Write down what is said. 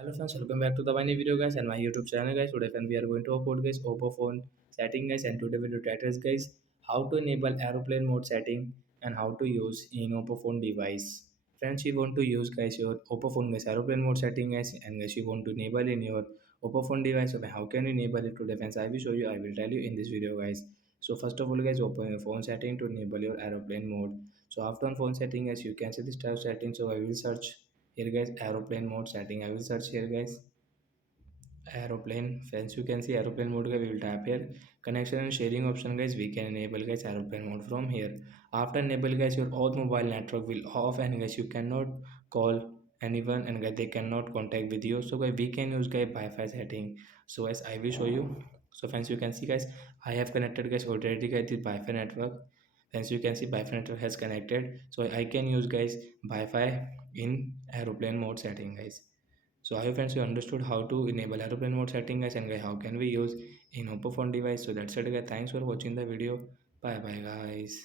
Hello friends, welcome back to the my new video guys and my YouTube channel guys. Today friend, we are going to upload guys Oppo phone setting guys, and today video title is guys how to enable aeroplane mode setting and how to use in Oppo phone device. Friends, you want to use guys your Oppo phone guys aeroplane mode setting guys, and guys you want to enable in your Oppo phone device. So how can you enable it today friends? I will show you. I will tell you in this video guys. So first of all guys, open your phone setting to enable your aeroplane mode. So after on phone setting guys, you can see this type setting. So I will search here guys aeroplane mode setting. I will search here guys aeroplane. Friends, you can see aeroplane mode guys. We will tap here connection and sharing option guys. We can enable guys aeroplane mode from here. After enable guys, your all mobile network will off, and guys you cannot call anyone, and guys they cannot contact with you. So guys we can use guys Wi-Fi setting. So guys I will show you. So friends, you can see guys I have connected guys already guys the Wi-Fi network. Friends, you can see Wi-Fi network has connected, so I can use guys Wi-Fi in aeroplane mode setting guys. So I hope friends you understood how to enable aeroplane mode setting guys, and guys how can we use in Oppo phone device. So that's it guys. Thanks for watching the video. Bye bye guys.